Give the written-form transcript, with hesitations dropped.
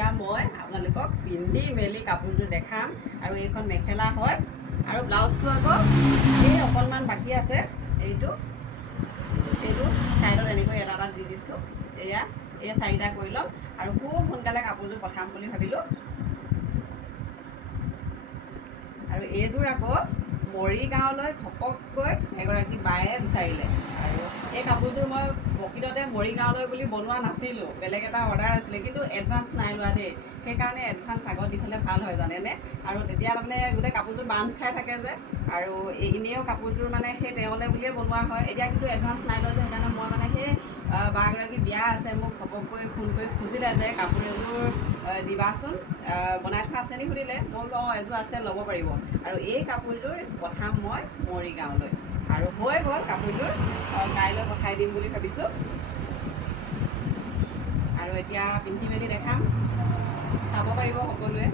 এতিয়া মই আপোনালোকক পিন্ধি মেলি কাপোৰটো দেখাম আৰু এইখন মেখেলা হয় আৰু ব্লাউজটো আকৌ এই অকণমান বাকী আছে এইটো চাইডত এনেকৈ এটা এটা দি দিছোঁ এয়া এই 4টা কৰি ল'ম আৰু খুব সোনকালে কাপোৰযোৰ পঠাম বুলি ভাবিলোঁ আৰু এইযোৰ আকৌ মৰিগাঁৱলৈ ঘপককৈ এগৰাকী বায়ে বিচাৰিলে আৰু এই কাপোৰযোৰ মই প্ৰকৃততে মৰিগাঁৱলৈ বুলি বনোৱা নাছিলোঁ বেলেগ এটা অৰ্ডাৰ আছিলে কিন্তু এডভান্স নাই লোৱা দেই সেইকাৰণে এডভান্স আগত দি থ'লে ভাল হয় জানেনে আৰু তেতিয়া তাৰমানে গোটেই কাপোৰযোৰ বান্ধ খাই থাকে যে আৰু এনেও কাপোৰযোৰ মানে সেই তেওঁলৈ বুলিয়ে বনোৱা হয় এতিয়া কিন্তু এডভান্স নাই লোৱা যে সেইকাৰণে মই মানে সেই বাগৰাকী বিয়া আছে মোক ঘপককৈ ফোন কৰি খুজিলে যে কাপোৰ এযোৰ দিবাচোন বনাই থোৱা আছে নি সুধিলে মই বোলো অঁ এযোৰ আছে ল'ব পাৰিব আৰু এই কাপোৰযোৰ পঠাম মই মৰিগাঁৱলৈ আৰু হৈ গ'ল কাপোৰযোৰ কাইলৈ পঠাই দিম বুলি ভাবিছোঁ আৰু এতিয়া পিন্ধি মেলি দেখাম চাব পাৰিব সকলোৱে